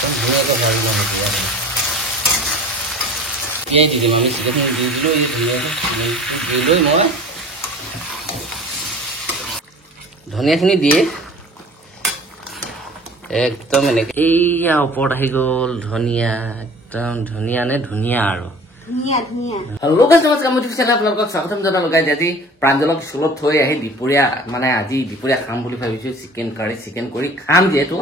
ধুনীয়াকৈ ভাজি ল'ম এতিয়া তিয়াই দি দিম আমি চিকেনখিনি দি দিলোঁ এই ধুনীয়াকৈ চিকেনটো দি লৈ মই ধনিয়াখিনি দিয়ে একদম এনেকৈ এইয়া ওপৰত আহি গ'ল ধনিয়া একদম ধনিয়া নে ধুনীয়া আৰু আপোনালোকক স্বাগতম জনালো গাইজ আজি প্ৰাঞ্জলক স্কুলত থৈ আহি দুপৰীয়া মানে আজি দুপৰীয়া খাম বুলি ভাবিছোঁ চিকেন কাৰী চিকেন কৰি খাম যিহেতু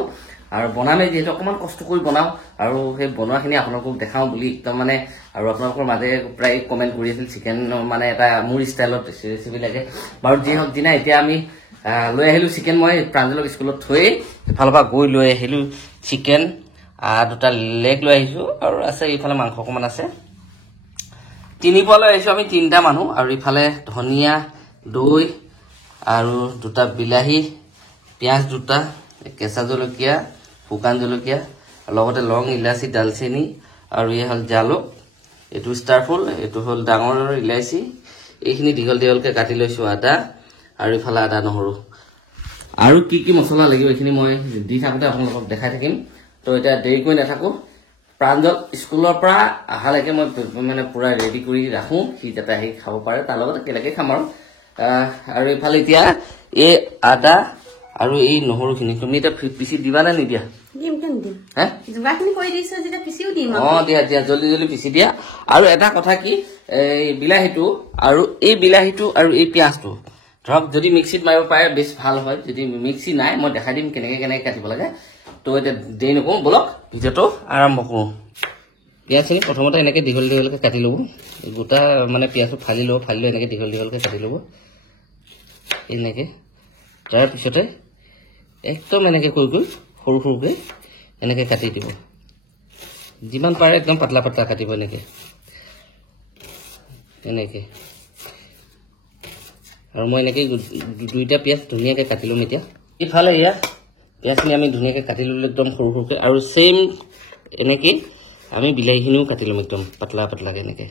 আৰু বনামে যিহেতু অকণমান কষ্ট কৰি বনাওঁ আৰু সেই বনোৱাখিনি আপোনালোকক দেখাওঁ বুলি একদম মানে আৰু আপোনালোকৰ মাজে প্ৰায় কমেণ্ট কৰি আছিল চিকেন মানে এটা মোৰ ষ্টাইলত ৰেচিপি লাগে বাৰু যি হওক দিনা এতিয়া আমি লৈ আহিলোঁ চিকেন মই প্ৰাঞ্জলক স্কুলত থৈ এফালৰ পৰা গৈ লৈ আহিলোঁ চিকেন দুটা লেগ লৈ আহিছোঁ আৰু আছে এইফালে মাংস অকণমান আছে তিনি পোৱা লৈ আহিছোঁ আমি তিনিটা মানুহ আৰু ইফালে ধনিয়া দৈ আৰু দুটা বিলাহী পিঁয়াজ দুটা কেঁচা জলকীয়া শুকান জলকীয়া লগতে লং ইলাচি দালচেনি আৰু এয়া হ'ল জালুক এইটো ষ্টাৰফুল এইটো হ'ল ডাঙৰ ইলাচি এইখিনি দীঘল দীঘলকৈ কাটি লৈছোঁ আদা আৰু ইফালে আদা নহৰু আৰু কি কি মছলা লাগিব এইখিনি মই দি থাকোঁতে আপোনালোকক দেখাই থাকিম তো এতিয়া দেৰি কৰি নাথাকোঁ প্ৰাঞ্জল স্কুলৰ পৰা অহালৈকে মই মানে পুৰা ৰেডি কৰি ৰাখোঁ সি যাতে আহি খাব পাৰে তাৰ লগত একেলগে খাম আৰু এইফালে এতিয়া এই আদা আৰু এই নহৰুখিনি তুমি এতিয়া পিচি দিবা নে নিদিয়া দিয়া জলদি জলদি পিচি দিয়া আৰু এটা কথা কি এই বিলাহীটো আৰু এই পিঁয়াজটো ধৰক যদি মিক্সিত মাৰিব পাৰে বেছ ভাল হয় যদি মিক্সি নাই মই দেখাই দিম কেনেকৈ কাটিব লাগে তো এতিয়া দেৰি নকৰোঁ বলক ভিডিঅ'টো আৰম্ভ কৰোঁ পিঁয়াজখিনি প্ৰথমতে এনেকৈ দীঘল দীঘলকৈ কাটি ল'ব গোটা মানে পিঁয়াজটো ফালি লৈ এনেকৈ দীঘল দীঘলকৈ কাটি ল'ব এনেকৈ তাৰপিছতে একদম এনেকৈ সৰু সৰুকৈ এনেকৈ কাটি দিব যিমান পাৰে একদম পাতলা পাতলা কাটিব এনেকৈ আৰু মই এনেকৈ দুইটা পিঁয়াজ ধুনীয়াকৈ কাটি ল'ম এতিয়া ইফালে এয়া পিঁয়াজখিনি আমি ধুনীয়াকৈ কাটি ল'লোঁ একদম সৰু সৰুকৈ আৰু ছেইম এনেকৈ আমি বিলাহীখিনিও কাটি ল'ম একদম পাতলা পাতলাকৈ এনেকৈ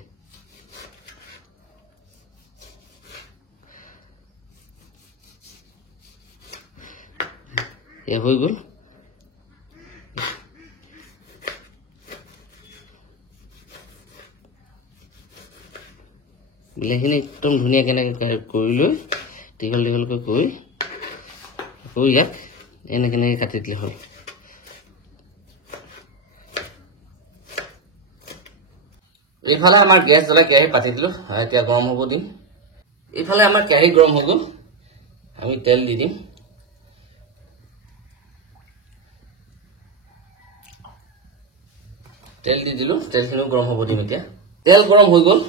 এয়া হৈ গ'ল বিলাহীখিনি একদম ধুনীয়াকৈ এনেকৈ কৰি লৈ দীঘল দীঘলকৈ কৰি আকৌ ইয়াক এনেকৈ কাটি দিলে হ'ল এইফালে আমাৰ গেছ জ্বলাই কেৰাহী পাতি দিলোঁ এতিয়া গৰম হ'ব দিম এইফালে আমাৰ কেৰাহী গৰম হৈ গ'ল আমি তেল দি দিম তেল দি দিলোঁ তেলখিনিও গৰম হ'ব দিম এতিয়া তেল গৰম হৈ গ'ল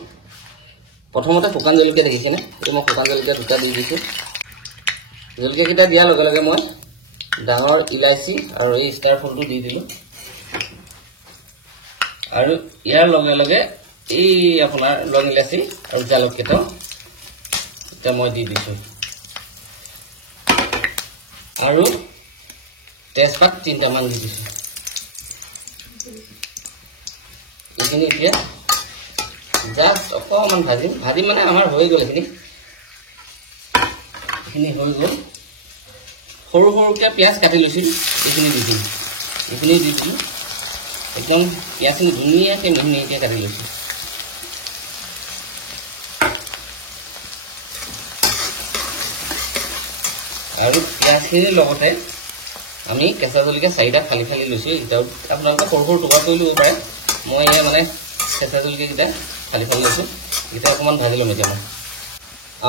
প্ৰথমতে শুকান জলকীয়া দেখিছেনে এই মই শুকান জলকীয়া দুটা দি দিছোঁ জলকীয়াকেইটা দিয়াৰ লগে লগে মই ডাঙৰ ইলাচি আৰু এই ষ্টাৰ ফুলটো দি দিলোঁ আৰু ইয়াৰ লগে লগে এই আপোনাৰ লং ইলাচি আৰু জালুককেইটা এতিয়া মই দি দিছোঁ আৰু তেজপাত 3টামান দি দিছোঁ এইখিনি এতিয়া জাষ্ট অকণমান ভাজিম মানে আমাৰ হৈ গ'ল এইখিনি হৈ গ'ল সৰু সৰুকৈ পিঁয়াজ কাটি লৈছিলোঁ এইখিনি দি দিম এইখিনি দি দিলোঁ একদম পিঁয়াজখিনি ধুনীয়াকৈ মিহি মিহিকৈ কাটি লৈছোঁ আৰু পিঁয়াজখিনিৰ লগতে আমি কেঁচা জলকীয়া 4টা ফালি ফালি লৈছোঁ এতিয়াও আপোনালোকে সৰু সৰু টুকুৰা কৰি ল'ব পাৰে মই এয়া মানে কেঁচা জলকীয়াকেইটা ফালি ফালি লৈছোঁ এতিয়া অকণমান ভাজি ল'ম এতিয়া মই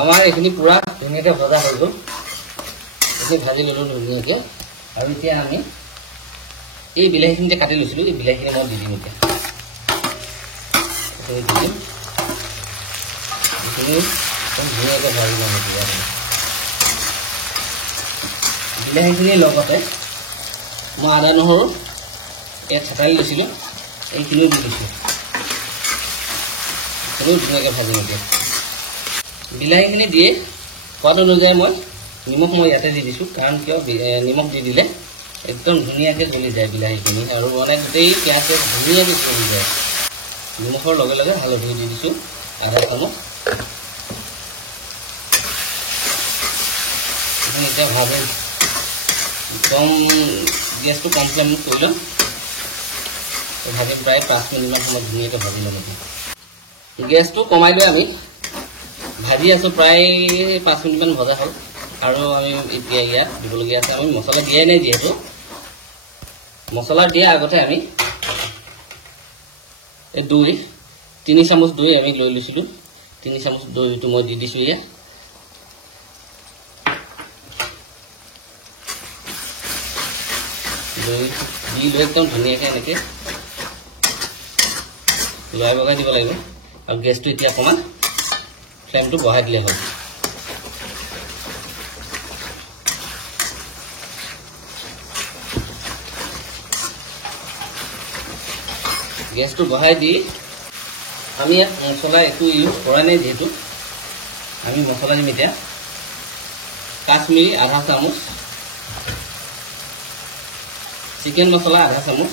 আমাৰ এইখিনি পূৰা ধুনীয়াকৈ ভজা হৈ গ'ল এইখিনি ভাজি ল'লোঁ ধুনীয়াকৈ আৰু এতিয়া আমি এই বিলাহীখিনি যে কাটি লৈছিলোঁ এই বিলাহীখিনি মই দি দিম এতিয়া দি দিম এইখিনি একদম ধুনীয়াকৈ ভাজি ল'ম এতিয়া বিলাহীখিনিৰ লগতে মই আদা নহৰু ইয়াত থেতালি লৈছিলোঁ এইখিনিও দি দিছোঁ এইখিনিও ধুনীয়াকৈ ভাজিম এতিয়া বিলাহীখিনি দিয়ে সোৱাদ অনুযায়ী মই নিমখ মই ইয়াতে দি দিছোঁ কাৰণ কিয় নিমখ দি দিলে একদম ধুনীয়াকৈ জ্বলি যায় বিলাহীখিনি আৰু মানে গোটেই পিঁয়াজে ধুনীয়াকৈ জ্বলি যায় নিমখৰ লগে লগে হালধি দি দিছোঁ আধা চামুচ এতিয়া ভাজে একদম গেছটো কম ফ্লেমত কৰি ল'ম ভাজি প্ৰায় 5 মিনিটমান সময় ধুনীয়াকৈ ভাজি ল'ম। গেছটো কমাই লৈ আমি ভাজি আছোঁ, প্ৰায় 5 মিনিটমান ভজা হ'ল। আৰু আমি এতিয়া ইয়াত দিবলগীয়া আছে, আমি মছলা দিয়াই নাই যিহেতু। মছলা দিয়াৰ আগতে আমি এই দৈ 3 চামুচ দৈ আমি লৈ লৈছিলোঁ। 3 চামুচ দৈটো মই দি দিছোঁ ইয়াত। দৈ দি লৈ একদম ধুনীয়াকৈ এনেকৈ লৰাই বগাই দিব লাগিব। আৰু গেছটো এতিয়া অকণমান ফ্লেমটো বঢ়াই দিলে হ'ল। গেছটো বঢ়াই দি আমি ইয়াত মছলা একো ইউজ কৰা নাই যিহেতু, আমি মছলা দিম এতিয়া কাশ্মীৰী আধা চামুচ, চিকেন মছলা আধা চামুচ,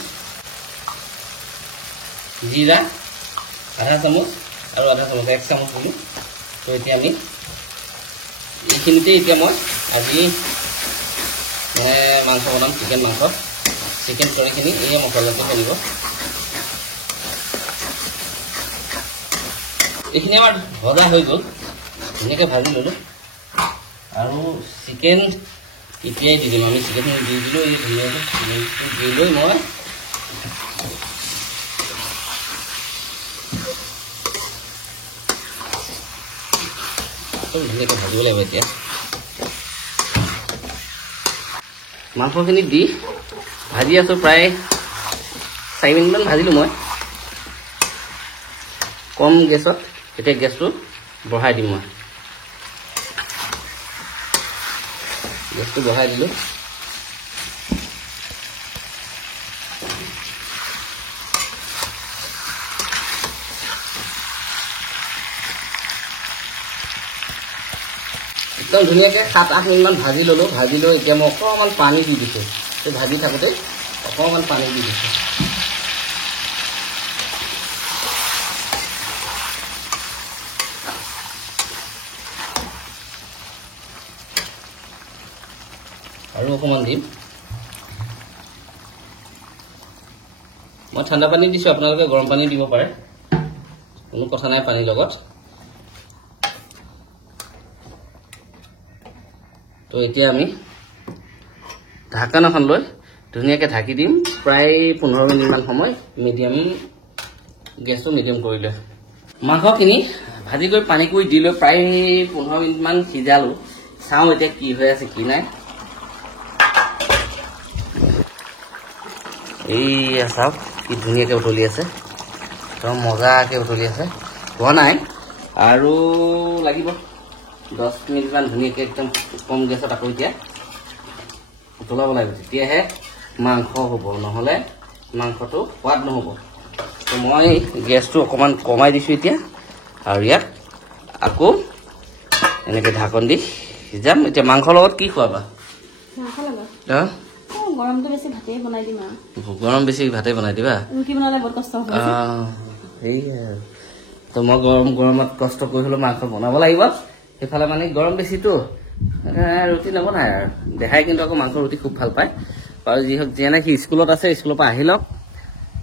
জিৰা আধা চামুচ আৰু আধা চামুচ 1 চামুচ দিলোঁ। তো এতিয়া আমি এইখিনিতে এতিয়া মই আজি মাংস বনাম, চিকেন মাংস, চিকেন কাৰীখিনি এই মছলাটো চলিব। এইখিনি আমাৰ ভজা হৈ গ'ল, ধুনীয়াকৈ ভাজি ল'লোঁ। আৰু চিকেন এতিয়াই দি দিম, আমি চিকেনখিনি দি দিলোঁ। এই ধুনীয়াকৈ চিকেনটো দি লৈ মই ধুনীয়াকৈ ভাজিব লাগিব। এতিয়া মাংসখিনি দি ভাজি আছোঁ, প্ৰায় 4 মিনিটমান ভাজিলোঁ মই কম গেছত। এতিয়া গেছটো বঢ়াই দিম মই, গেছটো বঢ়াই দিলোঁ। একদম ধুনীয়াকৈ 7-8 মিনিটমান ভাজি ল'লোঁ। ভাজি লৈ এতিয়া মই অকণমান পানী দি দিছোঁ। সেই ভাজি থাকোঁতে অকণমান পানী দি দিছোঁ। আৰু অকণমান দিম। মই ঠাণ্ডা পানী দিছোঁ, আপোনালোকে গৰম পানী দিব পাৰে, কোনো কথা নাই পানীৰ লগত। তো এতিয়া আমি ঢাকন এখন লৈ ধুনীয়াকৈ ঢাকি দিম, প্ৰায় 15 মিনিটমান সময় গেছটো মিডিয়াম কৰি লৈ। মাংসখিনি ভাজি কৰি পানী কৰি দি লৈ প্ৰায় 15 মিনিটমান সিজালোঁ। চাওঁ এতিয়া কি হৈ আছে কি নাই। এইয়া চাওক কি ধুনীয়াকৈ উতলি আছে, একদম মজাকৈ উতলি আছে, হোৱা নাই আৰু লাগিব 10 মিনিটমান ধুনীয়াকৈ একদম কম গেছত আকৌ এতিয়া উতলাব লাগিব, তেতিয়াহে মাংস হ'ব, নহ'লে মাংসটো সোৱাদ নহ'ব। তো মই গেছটো অকণমান কমাই দিছোঁ এতিয়া, আৰু ইয়াত আকৌ এনেকৈ ঢাকন দি সিজাম। এতিয়া মাংসৰ লগত কি খোৱাবা? গৰমটো বেছি ভাতেই বনাই দিম আৰু। গৰম বেছি ভাতেই বনাই দিবা? ৰুটি বনালে বহুত কষ্ট হ'ব। সেয়াই তো মই গৰমত কষ্ট কৰি হ'লেও মাংস বনাব লাগিব। সেইফালে মানে গৰম বেছিতো ৰুটি নবনায় আৰু। দেখাই কিন্তু আকৌ মাংস ৰুটি খুব ভাল পায়। আৰু যি হওক যেনে সি স্কুলত আছে, স্কুলৰ পৰা আহি লওক,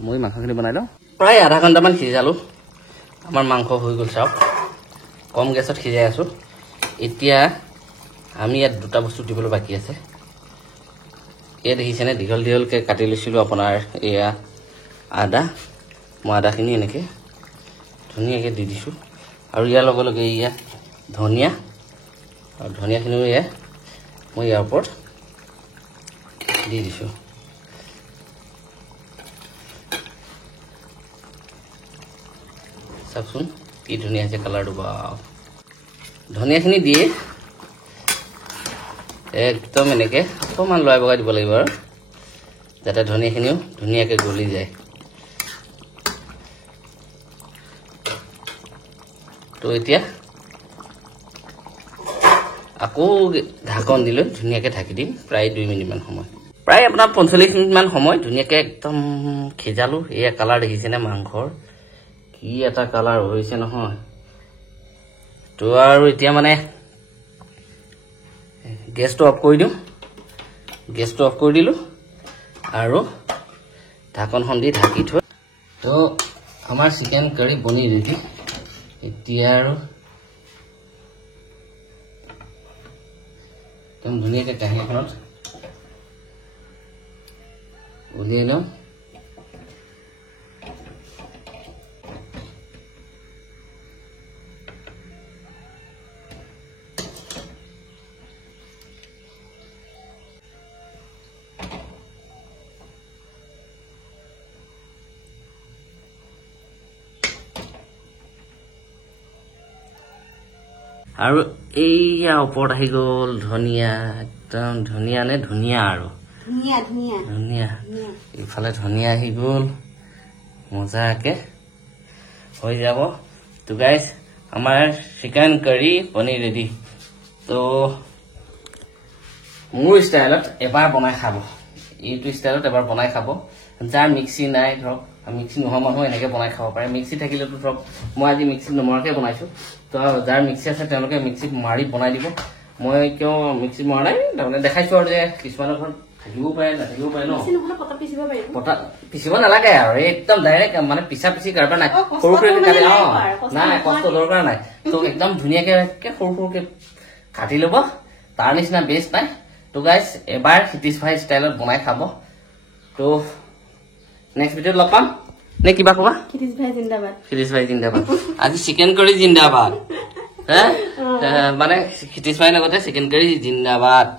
মই মাংসখিনি বনাই লওঁ। প্ৰায় আধা ঘণ্টামান সিজালোঁ, আমাৰ মাংস হৈ গ'ল। চাওক কম গেছত সিজাই আছোঁ। এতিয়া আমি ইয়াত দুটা বস্তু দিবলৈ বাকী আছে। এয়া দেখিছেনে, দীঘল দীঘলকৈ কাটি লৈছিলোঁ আপোনাৰ এয়া আদা। মই আদাখিনি এনেকৈ ধুনীয়াকৈ দি দিছোঁ, আৰু ইয়াৰ লগে লগে এয়া ধনিয়া, আৰু ধনিয়াখিনিও এয়া মই ইয়াৰ ওপৰত দি দিছোঁ। চাওকচোন কি ধুনীয়া হৈছে কালাৰটো, বা ধনিয়াখিনি দিয়ে একদম এনেকৈ অকণমান লৰাই বগাই দিব লাগিব, আৰু যাতে ধনিয়াখিনিও ধুনীয়াকৈ গলি যায়। তো এতিয়া আকৌ ঢাকন দি লৈ ধুনীয়াকৈ ঢাকি দিম, প্ৰায় 2 মিনিটমান সময়, প্ৰায় আপোনাৰ 45 মিনিটমান সময় ধুনীয়াকৈ একদম সিজালোঁ। এয়া কালাৰ দেখিছেনে মাংসৰ, কি এটা কালাৰ হৈছে নহয়। তো আৰু এতিয়া মানে গেছটো অফ কৰি দিওঁ। গেছটো অফ কৰি দিলোঁ আৰু ঢাকনখন দি ঢাকি থৈ তো আমাৰ চিকেন কাৰী বনি ৰেডি এতিয়া আৰু একদম ধুনীয়াকৈ কাঁহীখনত উলিয়াই লওঁ আৰু এইয়া ওপৰত আহি গ'ল ধনিয়া একদম ধনিয়া নে ধুনীয়া আৰু ধুনীয়া ধুনীয়া ধুনীয়া ইফালে ধনিয়া আহি গ'ল মজাকে হৈ যাব তো গাইজ আমাৰ চিকেন কাৰী পনীৰ ৰেডি তো মোৰ ষ্টাইলত এবাৰ বনাই খাব এইটো ষ্টাইলত এবাৰ বনাই খাব যাৰ মিক্সি নাই ধৰক মিক্সি নোহোৱা মানুহ এনেকৈ বনাই খাব পাৰে মিক্সি থাকিলেতো ধৰক মই আজি মিক্সি নমৰাকৈ বনাইছোঁ তো যাৰ মিক্সি আছে তেওঁলোকে মিক্সিত মাৰি বনাই দিব মই কিয় মিক্সিত মৰা নাই তাৰমানে দেখাইছোঁ আৰু যে কিছুমানৰ ঘৰত থাকিবও পাৰে নাথাকিবও পাৰে ন পতা পিচিব নালাগে আৰু একদম ডাইৰেক্ট মানে পিছা পিছি কাৰোবাৰ নাই সৰু সৰুকৈ কাটি নাই কষ্ট দৰকাৰ নাই তো একদম ধুনীয়াকৈ সৰু সৰুকৈ কাটি ল'ব তাৰ নিচিনা বেষ্ট নাই তো গাইজ এবাৰ ক্ষিতিজ ভাই ষ্টাইলত বনাই খাব তো নেক্সট ভিডিঅ'ত লগ পাম নে কিবা ক'বা ক্ষিতিজ ভাই জিন্দাবাদ ক্ষিতিজ ভাই জিন্দাবাদ আজি চিকেন কাৰী জিন্দাবাদ মানে ক্ষিতিজ ভাইৰ লগতে চিকেন কাৰী জিন্দাবাদ